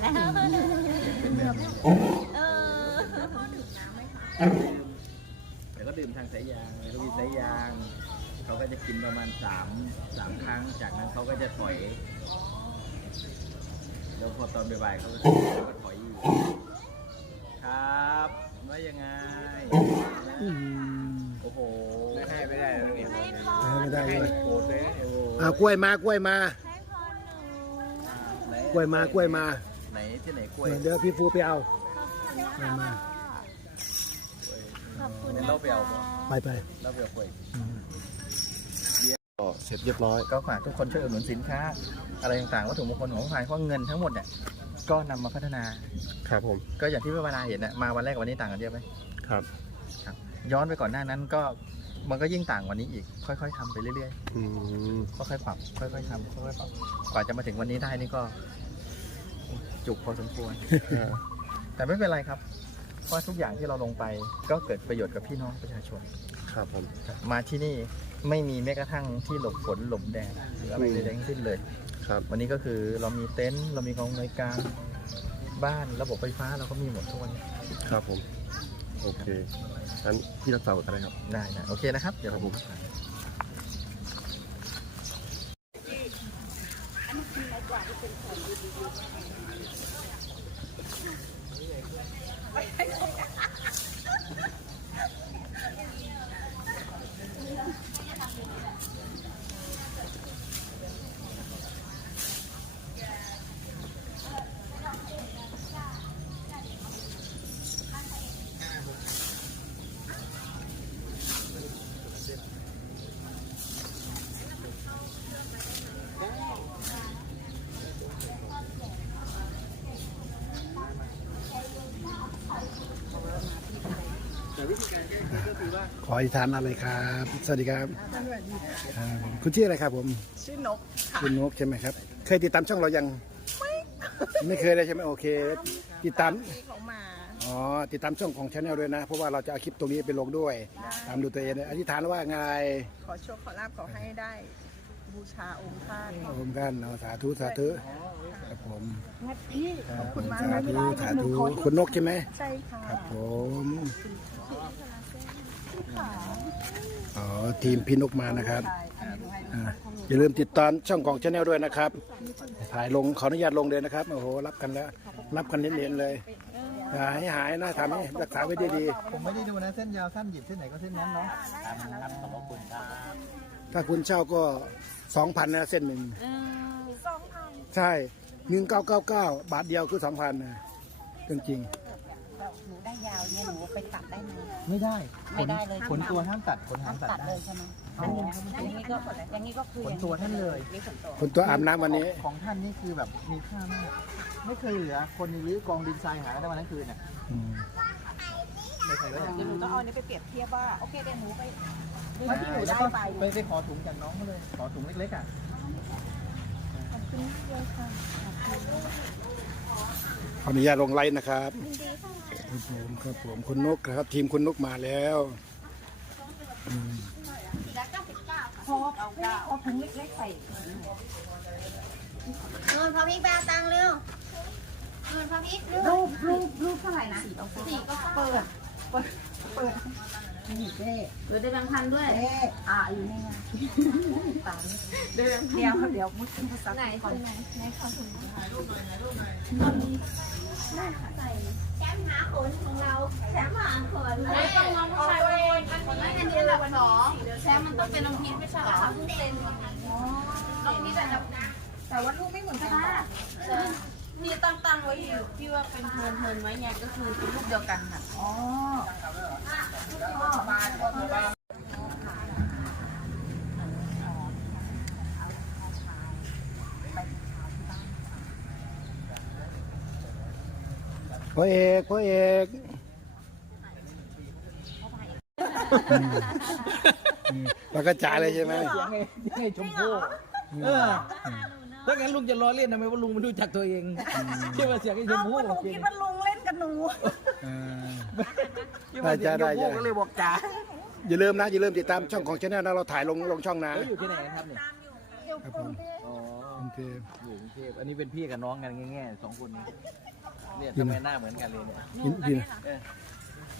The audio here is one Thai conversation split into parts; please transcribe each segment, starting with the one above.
แล้วเออแต่ก็ดื่มทางสายยางแล้วก็มีสายยาง เขาก็จะกินประมาณสามสามครั้ง จากนั้นเขาก็จะถอย แล้วพอตอนบ่ายๆเขาก็จะก็ถอยอีกครับว่ายังไง โอ้โห ไม่ให้ไม่ได้แล้วเนี่ยให้พรไม่ได้เลยโอ้โหโอ้โหอ่ากล้วยมากล้วยมา ให้พรหนูไหนกล้วยมากล้วยมา ไหนที่ไหนกล้วยเดี๋ยวพี่ฟูไปเอา ขอบคุณนะคะพ่อขอบคุณเดี๋ยวนะเราไปเอาคะไปไปเราไปเอากล้วยเสร็จเรียบร้อย ก็ฝากทุกคนช่วยอุดหนุนสินค้า อะไรต่างๆวัตถุมงคลของพายเพราะเงินทั้งหมดเนี่ยก็นำมาพัฒนา ครับผม ก็อย่างที่พี่วนาเห็นนะมาวันแรกกับวันนี้ต่างกันเยอะไหมครับ ครับ ย้อนไปก่อนหน้านั้นก็มันก็ยิ่งต่างกว่านี้อีก ค่อย ๆทำไปเรื่อยอืมๆค่อยๆปรับ ค่อยๆทำค่อยๆปรับ กว่าจะมาถึงวันนี้ได้นี่ก็ จุกพอสมควรอ่าแต่ไม่เป็นไรครับ เพราะทุกอย่างที่เราลงไปก็เกิดประโยชน์กับพี่น้องประชาชน ครับผมครับมาที่นี่ไม่มีแม้กระทั่งที่หลบฝนหลบแดดหรืออะไรอืมใดๆทั้งสิ้นเลย ครับ วันนี้ก็คือเรามีเต็นท์เรามีกองอำนวยการบ้านระบบไฟฟ้าเราก็มีหมดทุกวันนี้ครับผม โอเคงั้นพี่รับสายก่อนได้ครับ ได้นะโอเคนะครับ เดี๋ยวผมแต่วิธีการแก้เคล็ดก็คือว่า ขออธิษฐานอะไรครับ สวัสดีครับครับผมคุณชื่ออะไรครับผมชื่อนกคุณนกใช่ไหมครับ เคยติดตามช่องเรายัง ไม่เคยเลยใช่ไหมโอเค ติดตาม ที่เขามาอ๋อ ติดตามช่องของชาแนลด้วยนะ เพราะว่าเราจะเอาคลิปตรงนี้ไปลงด้วย ตามดูตัวเองเลยอธิษฐานว่าไงขอโชคขอลาบขอให้ได้ บูชาองค์ท่านขอบคุณกันเอาสาธุสาธุครับผมขอบคุณมากสานะธุสาธุคุณนกใช่ไหมใช่ค่ะครับผม อ๋อทีมพี่นกมานะครับอ่าอย่าลืมติดตามช่องของชาแนลด้วยนะครับ ถ่ายลงขออนุญาตลงเลยนะครับโอ้โหรับกันแล้ว รับกันเน้นๆเลยอย่าให้หายนะทำให้รักษาไว้ดีผมไม่ได้ดูนะเส้นยาวสั้นหยิบเส้นไหนก็เส้นนั้นเนาะครับขอบคุณครับๆถ้าคุณเช่าก็สองพันนะเส้นหนึ่งเออสองพันใช่หนึ่งเก้าเก้าเก้าบาทเดียวคือสองพันนะจริง หนูได้ยาวเนี่ยหนูไปตัดได้ไหม ไม่ได้ไม่ได้เลย ขนตัวห้ามตัดขนหาห้ามมตัดตัดได้ เลยใช่ไหมอันนี้อย่างนี้ก็อย่างนี้ก็คือขนตัวท่านเลยๆคนตัวอาบน้ำวันนี้ของท่านนี่คือแบบมีค่ามาก ไม่เคยเหลือ คนในรื้อกองดินทรายหาได้วันนั้นคืนน่ะอืมไม่เคยเลยเดี๋ยวหนูต้องเอาอันนี้ไปเปรียบเทียบว่า โอเคเดี๋ยวหนูไปว่าที่หนูได้ไปไปไปขอถุงจากน้องเขาเลย ขอถุงเล็กๆอะ ขออนุญาตลงไลน์นะครับค ครับผมครับผมคุณนกครับ ทีมคุณนกมาแล้วพอเอาถุงเล็กๆใส่นนท์พอพริกไปเอาตังค์เร็วนนท์พอพริกเร็วรูปรูปรูปเท่าไหร่นะสี่ก็เปิดเปิดเปิดนี่เจ๊เปิดได้แบงค์พันด้วยเจ๊อ่าอยู่นี่ไงตามเดี๋ยวเดี๋ยวเดี๋ยวมุดขึ้นภาษาไหนก่อนไหนไหนขอถุงถ่ายรูปหน่อยถ่ายรูปหน่อยได้ค่ะ หาขนของเราแชมป์หาขนไม่ต้องมองผู้ชายเองอันนี้อันนี้หลักสองแชมป์มันต้องเป็นลงพิษไม่ใช่เหรอเพิ่งเซ็นลงพิษแต่ดับนะแต่ว่ารูปไม่เหมือนกันนะนี่ตั้งตั้งไว้อยู่ที่ว่าเป็นเทินเทินไว้ไงก็คือเป็นรูปเดียวกันค่ะอ๋อ พ่อเอกพ่อเอกอืมแล้วก็จ่ายเลยใช่ไหมเสียงไงไงชมพู่เออถ้างั้นลุงจะล้อเล่นทำไมว่าลุงไม่รู้จักตัวเองใช่ไหมเสียงไอ้ชมพู่หนูคิดว่าลุงเล่นกับหนูอ่าคิดว่าเสียงชมพู่ก็เลยบอกจ๋าอย่าลืมนะอย่าลืมติดตามช่องของชาแนลนะเราถ่ายลงลงช่องนะเขาอยู่ที่ไหนกันครับเนี่ยครับผมอ๋อรุงเทพอยู่กรุงเทพอันนี้เป็นพี่กับน้องกันแง่ๆสองคนนี้ เนี่ยทำไมหน้าเหมือนกันเลยเนี่ยยินดีเออ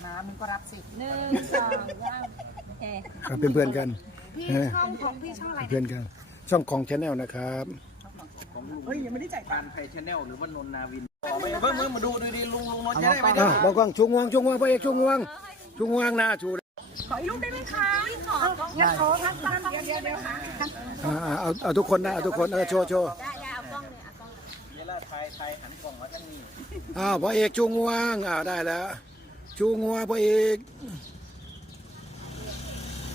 มามึงก็รับสิหนึ่งสองสามโอเคครับเป็นเพื่อนกัน พี่เออ ช่องของพี่ช่องอะไรเพื่อนกัน ช่องของชาแนลนะครับ ของลุงเฮ้ยยังไม่ได้จ่ายปานไทยชาแนลหรือว่านนนาวินเพิ่มเพิ่มมาดูดูดิลุงลุงนนท์จะได้ไปอ้าวบางกล้องชูงวงชูงวงพระเอกชูงวงชูงวงนะชูขออีกรูปได้ไหมคะงั้นขอทักตามเดี๋ยวเดี๋ยวเดี๋ยวค่ะอ่าอ่าเอาเอาทุกคนนะเอาทุกคนเออโชว์โชว์ ได้ได้เอากล้องเลยเอากล้องเลยเดี๋ยวละไทยไทยหันกล่องมาทั้งนี้ อ้าวพระเอกชูงวงอ่าได้แล้ว ชูงวงพระเอก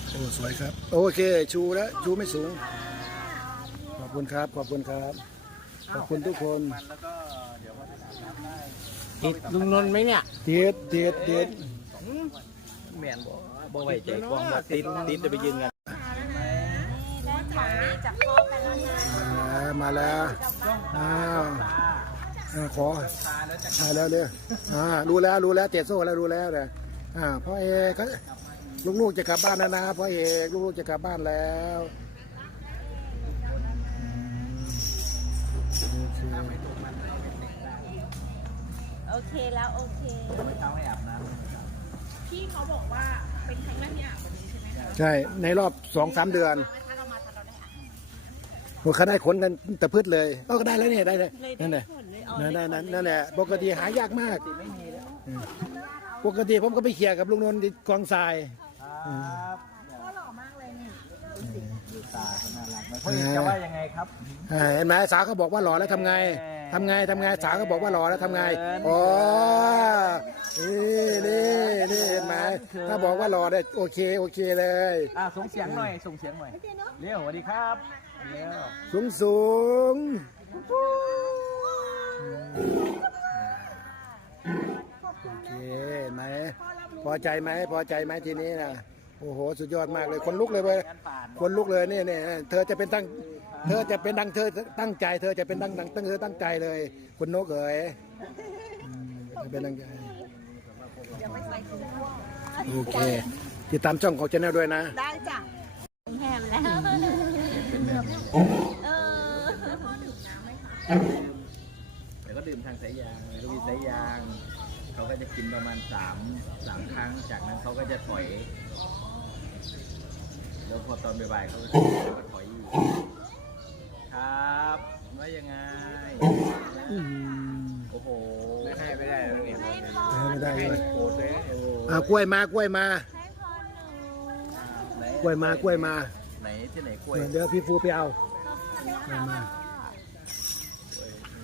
โอ้สวยครับ โอเค ชูแล้วชูไม่สูง ขอบคุณครับ ขอบคุณครับ ขอบคุณทุกคนมันแล้วก็เดี๋ยวว่าจะทำได้ติดลุงนนท์ไหมเนี่ยเด็ดเด็ดเด็ดแมนบ่บ่ไว้ใจกล้องบ่ติดติดจะไปยืนกันได้ไหมจับคอกันแล้วนะมาแล้วอ้าว อ่าขอมาแล้วเด้ออ่ารู้แล้วรู้แล้วเตะโซ่แล้วรู้แล้วเลยอ่าพ่อเอกก็ลูกๆจะกลับบ้านแล้วนะพ่อเอกลูกๆจะกลับบ้านแล้วอืมโอเคโอเคแล้วโอเคไม่เช้าให้อาบน้พี่เขาบอกว่าเป็นครั้งแรกที่อาบวันนี้ใช่ไหมคะใช่ในรอบสองสามเดือนโอ้เขาได้ขนกันแตะพืชเลยเออก็ได้แล้วเนี่ยได้เลยนั่นแหละ นั่นนั่นนั่นนั่นแหละปกติหายากมากอืมปกติผมก็ไปเขี่ยกับลุงนนท์ที่กองทรายำครับก็หล่อมากเลยนี่ดูตาเขาน่ารักไหมพ่อเอกจะว่ายังไงครับอ่าเห็นไหมสาวเขาบอกว่าหล่อแล้วทำไงทำไงทำไงสาวเขาบอกว่าหล่อแล้วทำไงอ๋อนี่นี่นี่เห็นไหมถ้าบอกว่าหล่อได้โอเคโอเคเลยอ่าส่งเสียงหน่อยส่งเสียงหน่อยเร็วสวัสดีครับเร็วสูงสูง โอเคเห็นไหมพอใจไหมพอใจไหมทีนี้นะโอ้โห สุดยอดมากเลยคนลุกเลยเว้ยงานป่านคนลุกเลยนี่นี่เธอจะเป็นตั้ง เธอจะเป็นดังเธอตั้งใจ เธอจะเป็นดังดังตั้งเธอตั้งใจเลยคุณนกเอ๋ยอืมจะเป็นดังใจโอเคติดตามช่องของชาแนลด้วยนะ ได้จ้ะแหมแล้วเออแต่ก็ดื่ม ทางสายยางเลยก็มีสายยาง เขาก็จะกินประมาณสามสามครั้ง จากนั้นเขาก็จะถอย แล้วพอตอนบ่ายๆเขาก็จะถอยอีกครับว่ายังไงอืมโอ้โหไม่ให้ไม่ได้แล้วเนี่ยไม่ได้เลยโอ้โหโอ้โหอ่ากล้วยมากล้วยมาให้พรหนูไหนกล้วยมากล้วยมา ไหนที่ไหนกล้วยเดี๋ยวพี่ฟูไปเอาขอบคุณนะคะ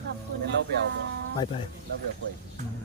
ขอบคุณเป็นนะเล่าเปล่าคะ ไปไปเล่าเปล่ากล้วยอืม